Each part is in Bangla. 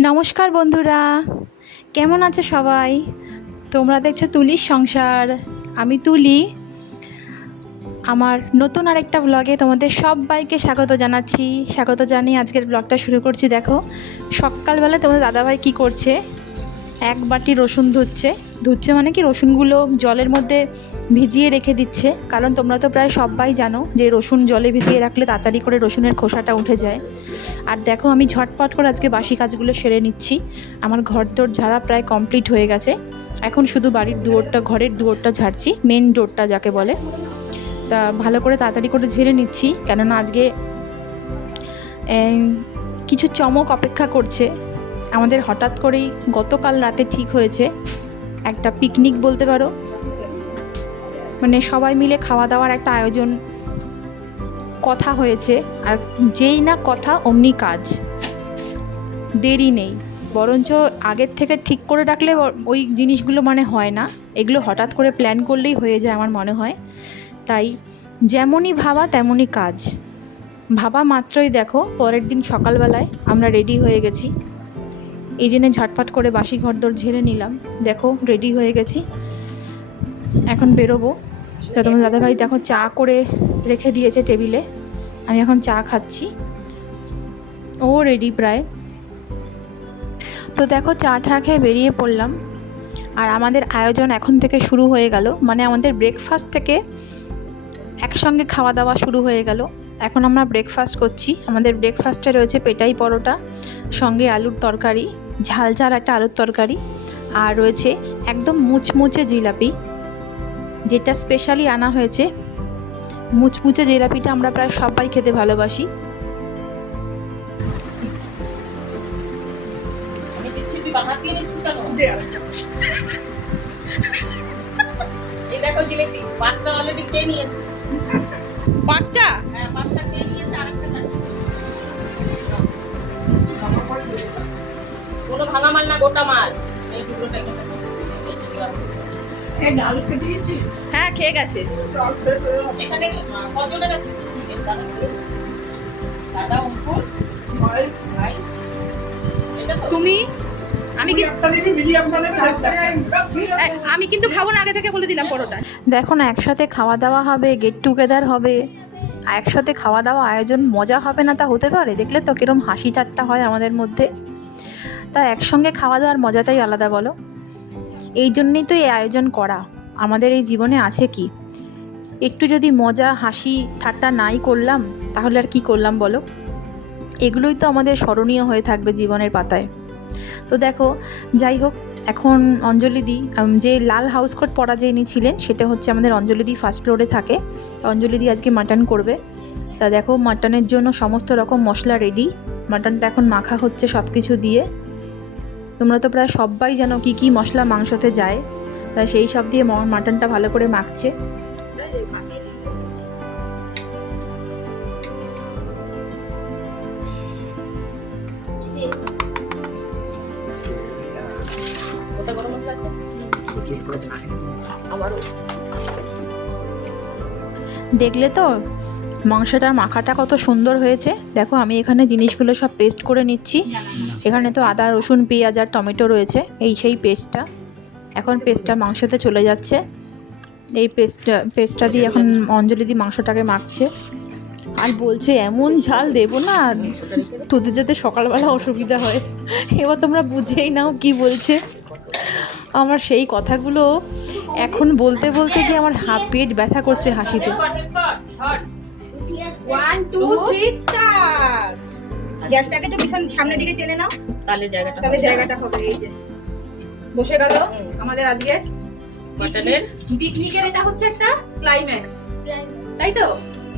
নমস্কার বন্ধুরা। কেমন আছে সবাই? তোমরা দেখছ তুলির সংসার। আমি তুলি। আমার নতুন আরেকটা ব্লগে তোমাদের সবাইকে স্বাগত জানাচ্ছি। স্বাগত জানিয়ে আজকের ব্লগটা শুরু করছি। দেখো, সকালবেলা তোমাদের দাদাভাই কি করছে? এক বাটি রসুন ধুচ্ছে। ধুচ্ছে মানে কি? রসুনগুলো জলের মধ্যে ভিজিয়ে রেখে দিচ্ছে। কারণ তোমরা তো প্রায় সবাই জানো যে রসুন জলে ভিজিয়ে রাখলে তাড়াতাড়ি করে রসুনের খোসাটা উঠে যায়। আর দেখো আমি ঝটপট করে আজকে বাসি কাজগুলো সেরে নিচ্ছি। আমার ঘর তোর ঝাড়া প্রায় কমপ্লিট হয়ে গেছে। এখন শুধু বাড়ির দুয়ারটা, ঘরের দুয়ারটা ঝাড়ছি মেন ডোরটা যাকে বলে। তা ভালো করে তাড়াতাড়ি করে ঝেড়ে নিচ্ছি, কেননা আজকে কিছু চমক অপেক্ষা করছে। আমাদের হঠাৎ করেই গতকাল রাতে ঠিক হয়েছে। একটা পিকনিক বলতে পারো। মানে সবাই মিলে খাওয়া দাওয়ার একটা আয়োজন কথা হয়েছে, আর যেই না কথা, অমনি কাজ। দেরি নেই। বরঞ্চ আগের থেকে ঠিক করে রাখলে ওই জিনিসগুলো মানে হয় না। এগুলো হঠাৎ করে প্ল্যান করলেই হয়ে যায় আমার মনে হয়। তাই যেমনই ভাবা, তেমনই কাজ। ভাবা মাত্রই দেখো, পরের দিন সকালবেলায় আমরা রেডি হয়ে গেছি। এই জন্য ঝটপট করে বাসি ঘরদোর ঝেড়ে নিলাম। দেখো রেডি হয়ে গেছি। এখন বেরোবো। তা তোমার দাদাভাই দেখো চা করে রেখে দিয়েছে টেবিলে। আমি এখন চা খাচ্ছি। ও রেডি প্রায়। তো দেখো চা টা খেয়ে বেরিয়ে পড়লাম। আর আমাদের আয়োজন এখন থেকে শুরু হয়ে গেল। মানে আমাদের ব্রেকফাস্ট থেকে একসঙ্গে খাওয়া দাওয়া শুরু হয়ে গেল। এখন আমরা ব্রেকফাস্ট করছি। আমাদের ব্রেকফাস্টে রয়েছে পেটাই পরোটা, সঙ্গে আলুর তরকারি, ঝাল ঝাল একটা আলুর তরকারি, আর রয়েছে একদম মুচমুচে জিলাপি। যেটা স্পেশালি আনা হয়েছে। মুচমুচে জিলাপিটা আমরা প্রায় সবাই খেতে ভালোবাসি। পাঁচটা হ্যাঁ পাঁচটা খেয়ে নিয়েছে আরেকটা কোনো ভাঙা মাল না গোটা মাল। এই দুটোটা হ্যাঁ খেয়ে গেছে। এখানে কজনের আছে? দাদা অঙ্কুর ভাই তুমি? আমি আমি কিন্তু খাব না আগে থেকে বলে দিলাম পরোটা। দেখো না একসাথে খাওয়া দাওয়া হবে গেট টুগেদার হবে। আর একসাথে খাওয়া দাওয়া আয়োজন মজা হবে না তা হতে পারে? দেখলে তো কিরম হাসি ঠাট্টা হয় আমাদের মধ্যে। তা একসঙ্গে খাওয়া দাওয়ার মজাটাই আলাদা বলো। এই জন্যই তো এই আয়োজন করা। আমাদের এই জীবনে আছে কি? একটু যদি মজা হাসি ঠাট্টা নাই করলাম তাহলে আর কি করলাম বলো? এগুলোই তো আমাদের স্মরণীয় হয়ে থাকবে জীবনের পাতায়। তো দেখো যাই হোক এখন অঞ্জলিদি উম, যে লাল হাউস কোট পরা যে ছিলেন সেটা হচ্ছে আমাদের অঞ্জলিদি ফার্স্ট ফ্লোরে থাকে। তো অঞ্জলিদি আজকে মাটন করবে। তা দেখো মাটনের জন্য সমস্ত রকম মশলা রেডি মাটনটা এখন মাখা হচ্ছে সব কিছু দিয়ে। তোমরা তো প্রায় সবাই জানো কি কি মশলা মাংসতে যায়। তা সেই সব দিয়ে মাটনটা ভালো করে মাখছে। দেখলে তো? মাংসটার মাখাটা কত সুন্দর হয়েছে। দেখো, আমি এখানে জিনিসগুলো সব পেস্ট করে নিচ্ছি। এখানে তো আদা, রসুন, পেঁয়াজ আর টমেটো রয়েছে। এই সেই পেস্টটা এখন পেস্টটা মাংসতে চলে যাচ্ছে। এই পেস্টটা পেস্টটা দিয়ে এখন অঞ্জলি দিয়ে মাংসটাকে মাখছে। আর বলছে, এমন ঝাল দেবো না, তোদের যাতে সকালবেলা অসুবিধা হয়। এবার তোমরা বুঝেই নাও কি বলছে। আমার সেই কথাগুলো এখন বলতে বলতে কি আমার হাত পেট ব্যথা করছে হাসিতে। ওয়ান টু থ্রি স্টার্ট গ্যাসটাকে একটু পিছন সামনের দিকে টেনে নাও। তাহলে জায়গাটা তাহলে জায়গাটা হবে এই যে। বসে গেল আমাদের আজকে মাটনের পিকনিকের এটা হচ্ছে একটা ক্লাইম্যাক্স তাই তো?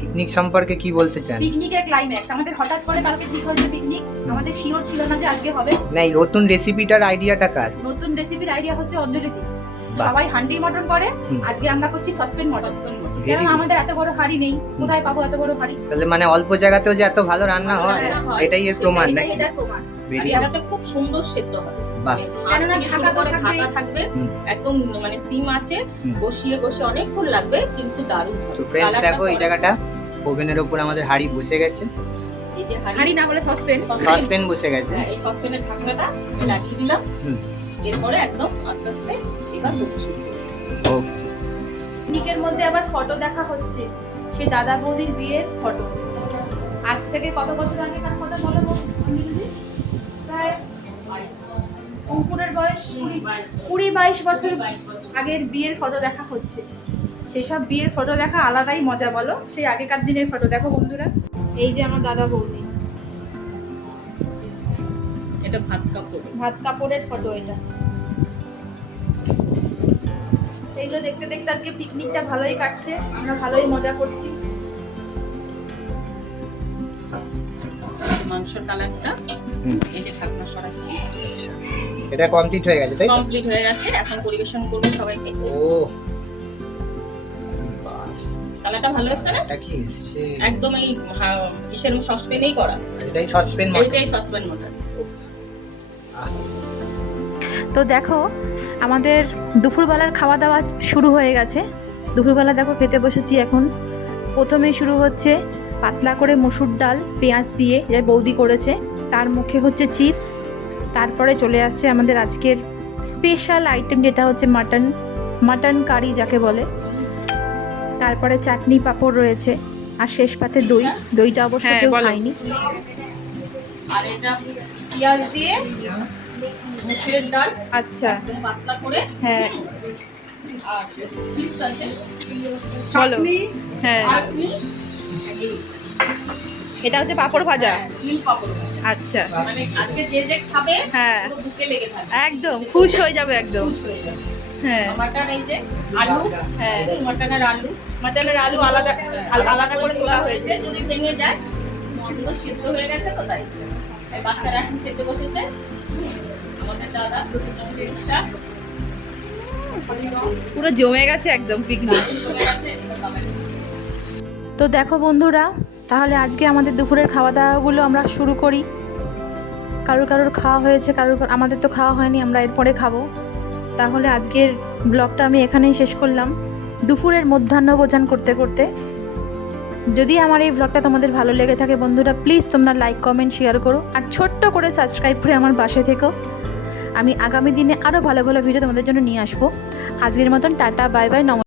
পিকনিক সম্পর্কে কি বলতে চান? পিকনিকের ক্লাইম্যাক্স আমাদের হঠাৎ করে কালকে ঠিক হয়েছে পিকনিক। আমাদের শিওর ছিল না যে আজকে হবে। না এই নতুন রেসিপিটার আইডিয়াটা কার? নতুন রেসিপির আইডিয়া হচ্ছে অঞ্জলি। সবাই হান্ডি মটন করে। আজকে আমরা করছি সসপেন মটন। কারণ আমাদের এত বড় হাড়ি নেই। কোথায় পাবো এত বড় হাড়ি? তাহলে মানে অল্প জায়গাতেও যে এত ভালো রান্না হয় এটাই এর প্রমাণ নাকি প্রমাণ। আর খুব সুন্দর সেদ্ধ হবে। থাকবে। একদম মানে সিম আছে বসিয়ে বসিয়ে অনেকক্ষণ লাগবে কিন্তু দারুণ তো ফ্রেন্ডস দেখো এই জায়গাটা ওভেনের ওপর আমাদের হাঁড়ি বসে গেছে। এই যে হাঁড়ি হাঁড়ি না বলে সসপেন সাসপেন বসে গেছে। হ্যাঁ, এই সসপ্যানের ঢাকনাটা লাগিয়ে দিলাম। এরপরে একদম আস্তে আস্তে এবার শুরু করব। পিকনিকের মধ্যে আবার ফটো দেখা হচ্ছে। সেই দাদা বৌদির বিয়ের ফটো। আজ থেকে কত বছর আগে তার ফটো বলো প্রায় অঙ্কুরের বয়স কুড়ি বাইশ বছর আগের বিয়ের ফটো দেখা হচ্ছে। সেসব বিয়ের ফটো দেখা আলাদাই মজা বলো। সেই আগেকার দিনের ফটো দেখো বন্ধুরা। এই যে আমার দাদা বৌদি। এটা ভাত কাপড়। ভাত কাপড়ের ফটো এটা। এইগুলো দেখতে দেখতে আজকে পিকনিকটা ভালোই কাটছে আমরা ভালোই মজা করছি। মাংসর কালারটা এই যে ঢাকনা সরাচ্ছি। আচ্ছা। এটা কমপ্লিট হয়ে গেছে তাই তো? কমপ্লিট হয়ে গেছে এখন পরিবেশন করব সবাইকে। ও। বাস। কালারটা ভালো এসছে না? এটা কি এসছে? একদম এই হা- ইসের সসপ্যানেই করা। এটাই সসপেন মডেল এইটাই সসপ্যান মডেল তো দেখো আমাদের দুপুরবেলার খাওয়া দাওয়া শুরু হয়ে গেছে। দুপুরবেলা দেখো খেতে বসেছি এখন। প্রথমেই শুরু হচ্ছে পাতলা করে মসুর ডাল পেঁয়াজ দিয়ে যেটা বৌদি করেছে তার মুখে হচ্ছে চিপস। তারপরে চলে আসছে আমাদের আজকের স্পেশাল আইটেম যেটা হচ্ছে মাটন মাটন কারি যাকে বলে। তারপরে চাটনি পাঁপড় রয়েছে আর শেষ পাতে দই। দইটা অবশ্য হ্যাঁ, কেউ। খায়নি। আর এটা পেঁয়াজ দিয়ে মুসুরের ডাল আচ্ছা। পাতলা করে হ্যাঁ। আর চিপস আছে বলো। হ্যাঁ। এটা হচ্ছে পাঁপড় ভাজা? পাপড় ভাজা। আচ্ছা। মানে আজকে যে যে খাবে হ্যাঁ। বুকে লেগে থাকবে। একদম খুশ হয়ে যাবে একদম। হ্যাঁ মাটন এই যে আলু হ্যাঁ। মাটনের আলু। মাটনের আলু আলাদা আলাদা করে তোলা হয়েছে। যদি ভেঙে যায় সুন্দর সিদ্ধ হয়ে গেছে তো তাই বাচ্চারা এখন খেতে বসেছে। দাদা পুরো জমে গেছে একদম পিকনিক তো দেখো বন্ধুরা তাহলে আজকে আমাদের দুপুরের খাওয়া দাওয়াগুলো আমরা শুরু করি। কারোর কারোর খাওয়া হয়েছে কারোর কারোর- আমাদের তো খাওয়া হয়নি আমরা এরপরে খাব। তাহলে আজকের ব্লগটা আমি এখানেই শেষ করলাম। দুপুরের মধ্যাহ্ন ভোজন করতে করতে। যদি আমার এই ব্লগটা তোমাদের ভালো লেগে থাকে বন্ধুরা প্লিজ তোমরা লাইক কমেন্ট শেয়ার করো। আর ছোট্ট করে সাবস্ক্রাইব করে আমার পাশে থেকো। আমি আগামী দিনে আরও ভালো ভালো ভিডিও তোমাদের জন্য নিয়ে আসব। আজকের মতন টাটা বাই বাই নমস্কার।